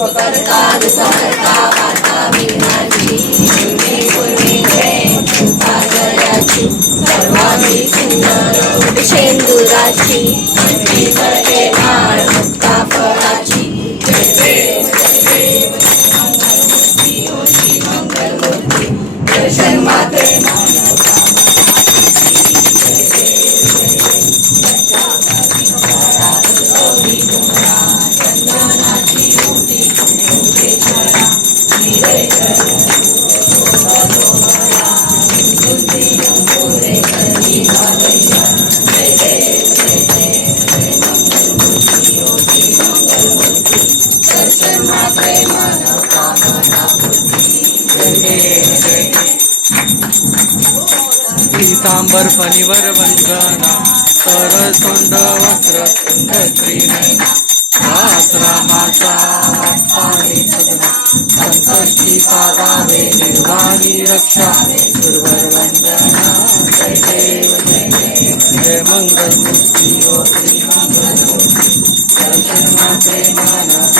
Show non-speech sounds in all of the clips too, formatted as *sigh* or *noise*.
Boca do फणीवर वंदना तर तोंड वक्र कुंड त्रिनयना रामाचा पाणी निर्वाणी रक्षा सुरवर वंदना, जय देव मंगल मूर्ती ओ श्री मंगल दर्शन मात्रे मन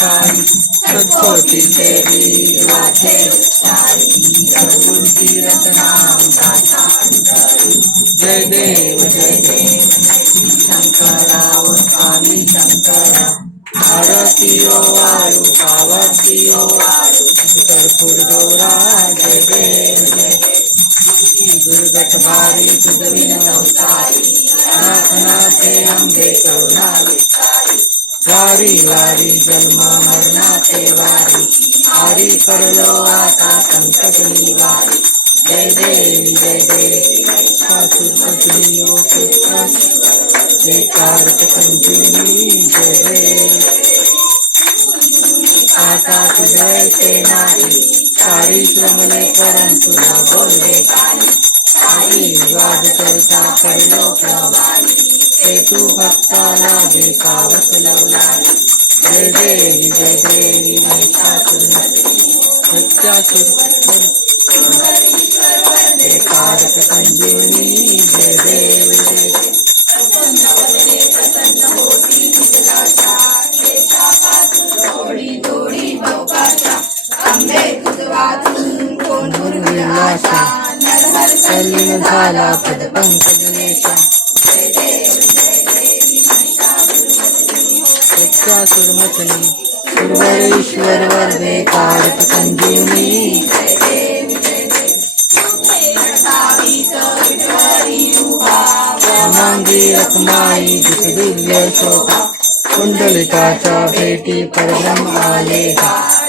तारी सतकोटि देवी राधे जय देव जय देव शंकरा स्वामी शंकरा भारती ओ वायु पावती ओ गौरा जय देव जय दुर्गत भारी सुदविन अवतारी नाथ नाथे अम्बे करुणा विस्तारी वारी वारी, जन्म मरना ते वारी। हरी पर लो आता संकट निवारी जय देवी जय देवी सासुर पत्नियों के जय कार्त संजीवनी जय देव आता तुझे सेना नारी, सारी श्रम ले परंतु ना जय देवी जय देवी सत्यासुर जय कारक जय देवी थोड़ी थोड़ी नरहर पद पंकज नेशा सत्यासुरमथनी सुरवरेश्वर वरदे कारक संजीवनी नांगी रखमाई दिस दिव्य शोभा कुंडलिकाच्या भेटी परम आले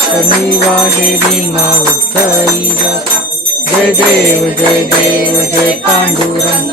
शनिवा देवी भीमा उद्धई जय देव जय देव जय पांडुरंग.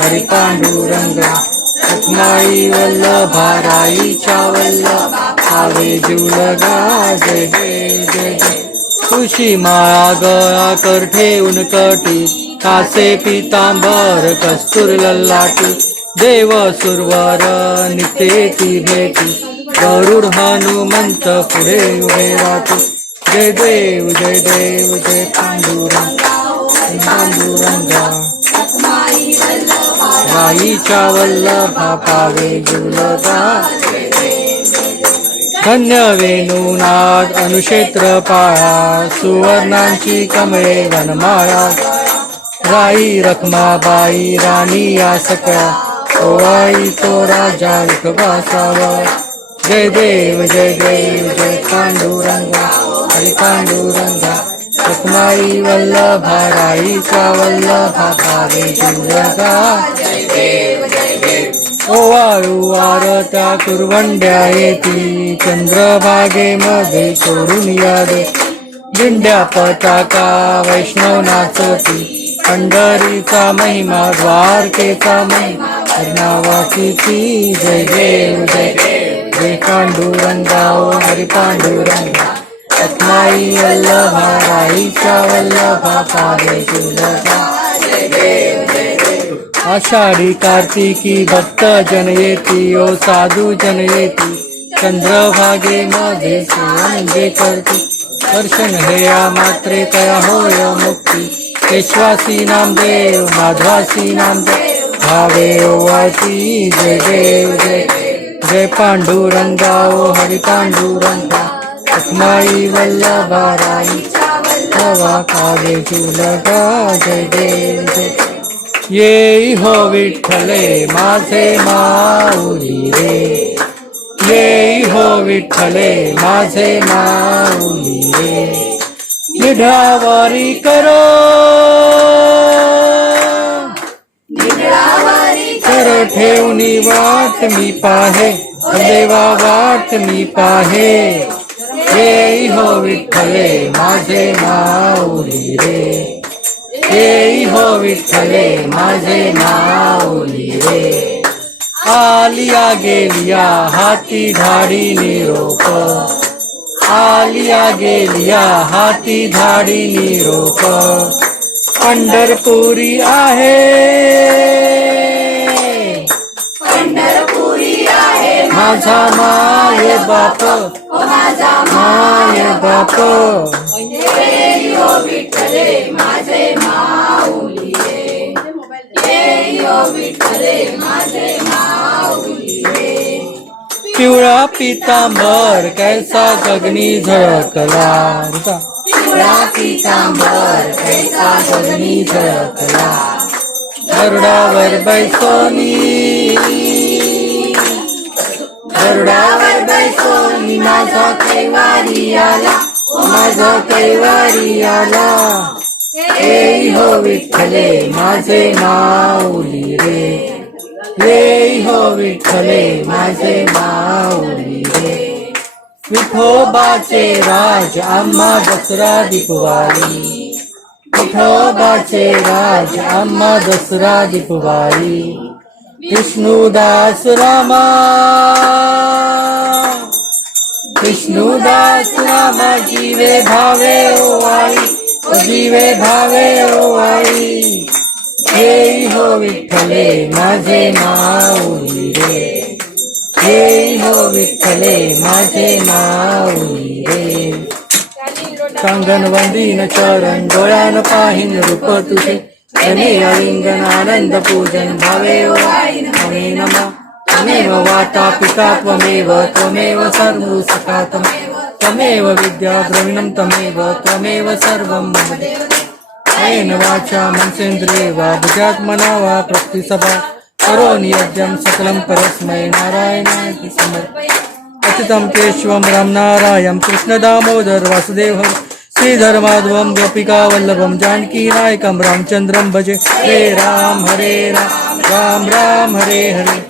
हरि पांडुरंगा. नाई वल्लभाराईच्या वल्लभ आवे जुळगा जय देव जय जय खुशी माळा गळा कर ठेवून कटी. कासे पितांबर कस्तूर लल्लाटी. देव सुरवर नितेची भेटी. गरुड हनुमंत पुढे उभे राहतो. जय देव जय देव जय पांडुरंग. पांडुरंगा. माईच्या वल्लभा पावे जुलगा धन्य वेणूनाद अनुक्षेत्र पाळा सुवर्णांची कमळे वनमाळा. राई रखमाबाई राणी या सकळा ओवाई तो राजा विठोबासावा जय देव जय देव जय पांडुरंगा हरी पांडुरंगा. रखमाई वल्लभा राईचा वल्लभा पावे जुलगा ओवाळू आरत्या कुरवंड्या येती चंद्रभागेमध्ये सोडून यावे। दिंड्या पताका वैष्णव नाचती पंढरीचा महिमा द्वारकेचा महिमा नावाची जय देव जय देव। जय पांडुरंगा ओ हरी पांडुरंगा। माई वल्लभा राईचा वल्लभा पावे जुलभा आषाढी कार्तिकी भक्त जन येती ओ साधू जन येती चंद्रभागे मध्ये सुवंजे करती. दर्शन हे या मात्रे तया होय मुक्ती. केशवासी नामदेव माधवासी नामदेव भावे ओवासी जय देव जय जय पांडुरंगा ओ हरि पांडुरंगा रखमाई वल्लभाराई तवा हवा कावे जुलगा जय देव जय ये हो विठ्ठले माझे माऊली रे. ये हो विठ्ठले माझे माऊली रे. निढावारी करो. कर ठेवणी वाट मी पाहे देवा वाट मी पाहे. ये हो विठ्ठले माझे माऊली रे. हे हो विठ्ठले माझे माऊली रे. आलिया गेलिया हाती धाडी निरोप. आलिया गेलिया हाती धाडी निरोप. पंढरपुरी आहे. माझा माय बाप. माय बाप. पिवळा पितांबर कैसा जगनी झळकला. पिवळा पितांबर कैसा जगनी झळकला. गरुडावर बैसोनी. गरुडावर माझा कैवारी आला माझा कैवारी आला. हे हो विठ्ठले माझे माऊली रे. हे हो विठ्ठले माझे माऊली रे. विठोबाचे राज आम्हा दसरा दीपवाळी विठोबाचे राज आम्हा दसरा दीपवाळी विष्णुदास रामा. વિષ્ણુદાસ નામ જીવે ભાવે ઓ આઈ ઓ જીવે ભાવે ઓ આઈ જય હો વિઠ્ઠલે, માજે માઉલી રે. જય હો વિઠ્ઠલે, માજે માઉલી રે. કંગન વંદીન ચરણ ડોળાન પાહીન રૂપ તુષે. એને અલિંગન આનંદ પૂજન ભાવે ઓ આઈ નમે નમઃ. त्वमेव वाता पिता त्वमेव त्वमेव सर्व सखा, त्वमेव त्वमेव विद्या द्रविणं, त्वमेव त्वमेव सर्वं मम वाचा मनसेन्द्रिये वा, भुजात्मना वा, प्रकृतिसभा। करोमि यज्ञं सकलं परस्मै, नारायणाय समर्पयामि अच्युतं केशवं रामनारायं कृष्णदामोदर वासुदेव श्रीधर माधवं गोपिका वल्लभं जानकीनायकं रामचन्द्रं भजे। हरे राम हरे राम राम राम, हरे हरे।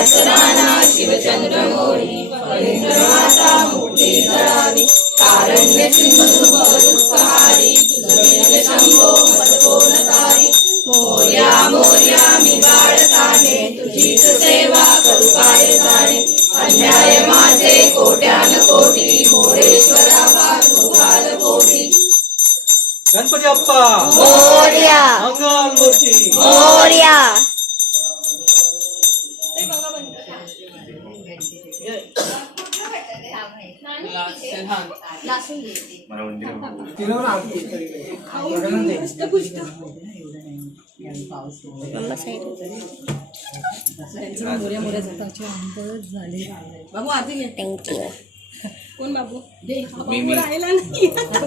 शासनाना शिवचंद्र मोरी पवित्रमाता कारण्य सिंधु शंभो मतपोनकारी मोर्या मोर्या मी बाळकाने तुझीच सेवा करू काय जाणे अन्याय माझे कोट्यान कोटी मोरेश्वरा बाल कोटी गणपती अप्पा मोर्या! मंगल मोर्या! बाबू आधी घे थँक्यू कोण बाबू? दे. राहिला नाही. *laughs*